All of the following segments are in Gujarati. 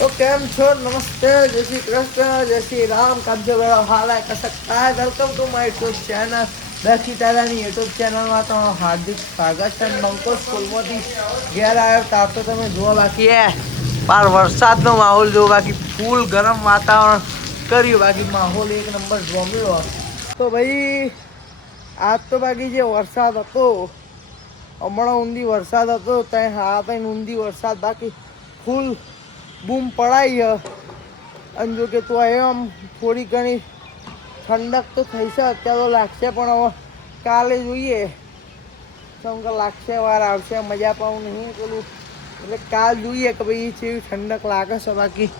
तो કેમ છો? નમસ્તે, જય શ્રી કૃષ્ણ, જય શ્રી રામ. કામ છો ગયો હાલ કર सकता है. Welcome to my YouTube channel બેસી તારાની યુટ્યુબ ચેનલમાં તમારું હાર્દિક સ્વાગત છે. બંકો સ્કૂલમાંથી ઘેર આવ્યો તાર તો તમે જુઓ બાકી પાર વરસાદનો માહોલ જુઓ બાકી ફૂલ ગરમ વાતાવરણ કર્યું બાકી માહોલ એક નંબર જમ્યો. તો ભાઈ આજ તો બાકી જે વરસાદ હતો હમણાં ઊંધી વરસાદ હતો ત્યાં હા ત્યાં ઊંધી વરસાદ બાકી ફૂલ બૂમ પડાઈ અને જો કે તો એમ થોડી ઘણી ઠંડક તો થઈ છે અત્યારે તો લાગશે પણ હવે કાલે જોઈએ સમકે લાગશે વાર આવશે મજા પાવું નહીં પેલું એટલે કાલ જોઈએ કે ભાઈ જેવી ઠંડક લાગે છે. બાકી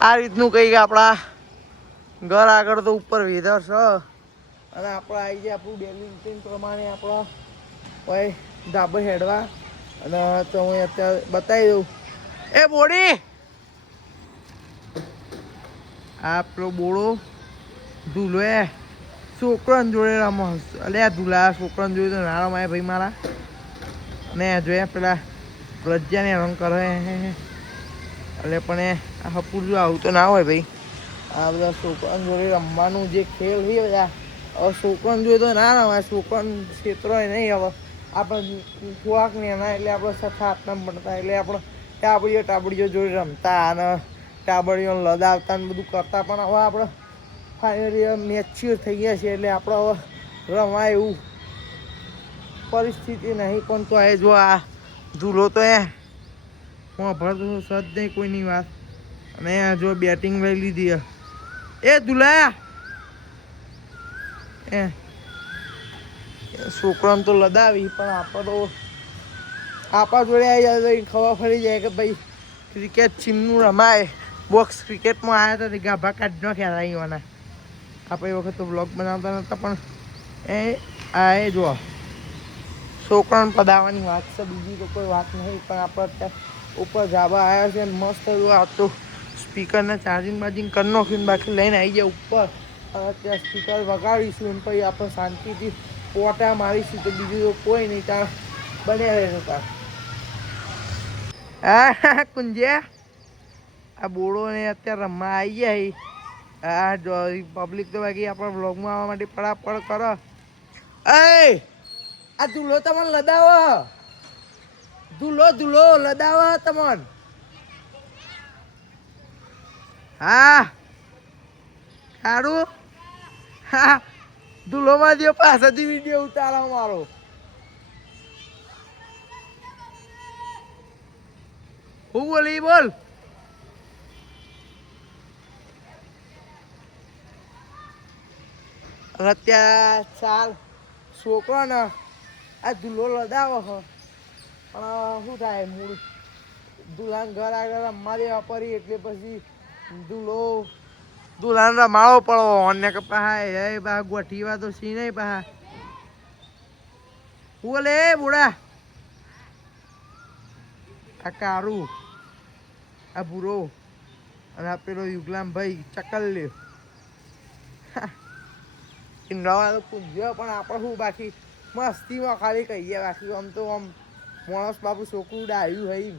આ રીતનું કંઈક આપણા ઘર આગળ તો ઉપર વેધર છે અને આપણે આવી જાય આપણું ડેલી રૂટીન પ્રમાણે આપણો ભાઈ ધાબે હેડવા અને તો હું અત્યારે બતાવી દઉં એ બોડી આ પેલો બોળો ધૂલો છોકરાને જોડે રમો અલે આ ધૂલા છોકરાને જોડે તો ના રમાય ભાઈ મારા ને જોયા પેલા લજ્જાને રંગ કરે એટલે પણ આ હપુર જો આવું તો ના હોય ભાઈ. આ બધા છોકરાને જોડે રમવાનું જે ખેલ છે બધા હવે છોકરાને જોડે તો ના રમાય. છોકરાને ક્ષેત્રો નહીં હવે આપણે ખોરાક ને એના એટલે આપણે સખા હાથના ભણતા એટલે આપણે ટાબડીઓ જોડે રમતા અને ટાબડીઓ લદાવતા ને બધું કરતા પણ હવે આપણે ફાઇનલી મેચ્યોર થઈ ગયા છીએ એટલે આપણે હવે રમાય એવું પરિસ્થિતિ નહીં. પણ તો એ જો આ ધૂલો તો હું ભરતો સજ નહીં કોઈની વાત અને જો બેટિંગ લઈ લીધી એ ધૂલા છોકરાને તો લદાવી પણ આપણે તો આપણા જોડે આવી જાય તો ખબર પડી જાય કે ભાઈ ક્રિકેટ ચીમનું રમાય. બોક્સ ક્રિકેટમાં આવ્યા હતા ગાભા કાઢ નાખ્યા અહીંવાના આપણે એ વખત તો બ્લોગ બનાવતા નહોતા પણ એ જુઓ છોકરાને પદાવવાની વાત છે બીજી તો કોઈ વાત નહીં. પણ આપણે અત્યારે ઉપર ધાબા આવ્યા છે મસ્ત આ તો સ્પીકરને ચાર્જિંગ બાર્જિંગ કરી નાખ્યું બાકી લઈને આવી જાય ઉપર અને ત્યાં સ્પીકર વગાડીશું એમ પછી આપણે શાંતિથી પોટા મારીશું તો બીજું તો કોઈ નહીં ત્યાં બન્યા રહેશે તાર. હા કુંજ્યા આ બોળો ને અત્યારે રમવા આવી ગયા આ પબ્લિક તો બાકી આપણા બ્લોગમાં આવવા માટે પડાપડ કરો. એ આ ધૂલો તમને લદાવો ધૂલો લદાવો તમને. હા સારું હા ધૂલોમાં જે પાછળથી વિડીયો ઉતારો મારો હું બોલી બોલ. અત્યારે ચાલ છોકરો ને આ ધૂલો લદાવો હ પણ શું થાય મૂળ ધૂલાને ઘર આગળ રમવા દેવા પડી એટલે પછી ધૂલાને રમાડવો પડો અન્ય કે પાહા એ બા ગોઠીવા તો સી નહીં પાહા બોલે બોડા આ કારું આ ભૂરો અને આ પેલો યુગલામ ભાઈ ચકલ લ્યો નવા તો પૂછ્યો પણ આપણે શું બાકી મસ્તીમાં ખાલી કહીએ બાકી આમ તો આમ માણસ બાપુ છોકરું ડાયું હોય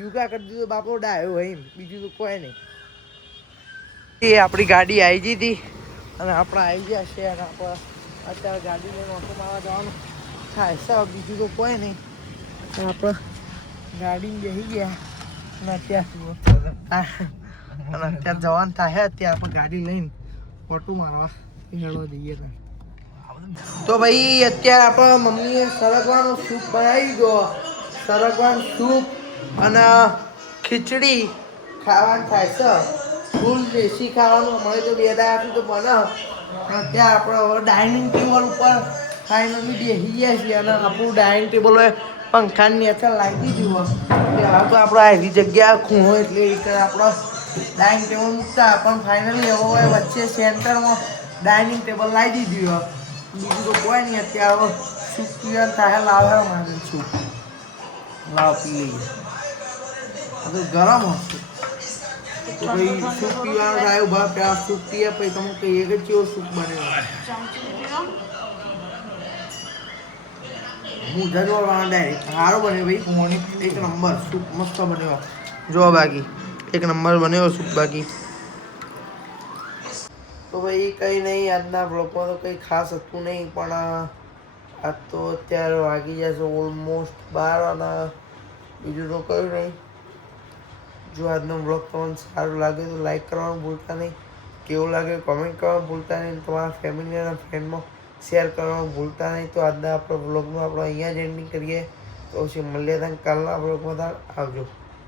યુગા કરી દીધું બાપુ ડાયો હોય બીજું તો કોઈ નહીં. એ આપણી ગાડી આવી ગઈ હતી અને આપણે આવી ગયા છે અને આપણે અત્યારે ગાડી લઈને ઓટો મારવા જવાનું થાય છે બીજું તો કોઈ નહીં. આપણે ગાડીમાં બેસી ગયા અને અત્યારે જવાનું થાય અત્યારે આપણે ગાડી લઈને ઓટો મારવા હેડવા જઈએ. તો ભાઈ અત્યારે આપણા મમ્મીએ સરગવાનો સૂપ બનાવી દીધો. સરગવાનું સૂપ અને ખીચડી ખાવાનું થાય છે ફૂલ દેશી ખાવાનું અમારે તો બે દાડાથી તો બને. અત્યારે આપણે હવે ડાઇનિંગ ટેબલ ઉપર ફાઇનલી બેસી ગયા છીએ અને આપણું ડાઇનિંગ ટેબલ હોય પંખાની અસર લાગી દીધું ત્યાં તો આપણે આવી જગ્યા ખૂણો એટલે એ રીતે આપણે ડાઇનિંગ ટેબલ મૂકતા પણ ફાઇનલી હવે વચ્ચે સેન્ટરમાં ડાઇનિંગ ટેબલ લાવી દીધું બીજું તો કોઈ નહીં. અત્યારે સૂપ પીવાનું થાય લાવે મારે સૂપ લાવ પી લઈએ તો ગરમ હશે તો ભાઈ સૂપ પીવાનું થાય ઉભા પેલા સૂપ પીએ પછી તમે કહીએ કે કેવો સૂપ બનેલો મોઢા જોડવાના ડાયરેક્ટ સારો બન્યો ભાઈ મોર્નિંગ એક નંબર સૂપ મસ્ત બન્યો જો બાકી એક નંબર બન્યો સૂપ બાકી. તો ભાઈ કંઈ નહીં, આજના બ્લોગમાં તો કંઈ ખાસ હતું નહીં, પણ આજ તો અત્યારે વાગી જશે ઓલમોસ્ટ 12 અને બીજું તો કંઈ નહીં. જો આજનો બ્લોગ તમને સારું લાગે તો લાઈક કરવાનું ભૂલતા નહીં, કેવું લાગે કોમેન્ટ કરવાનું ભૂલતા નહીં, તમારા ફેમિલી અને ફ્રેન્ડમાં શેર કરવાનું ભૂલતા નહીં. તો આજના આપણો બ્લોગમાં આપણે અહીંયા જ એન્ડિંગ કરીએ. તો પછી મળીએ ત્યાં કાલના બ્લોગમાં. આવજો.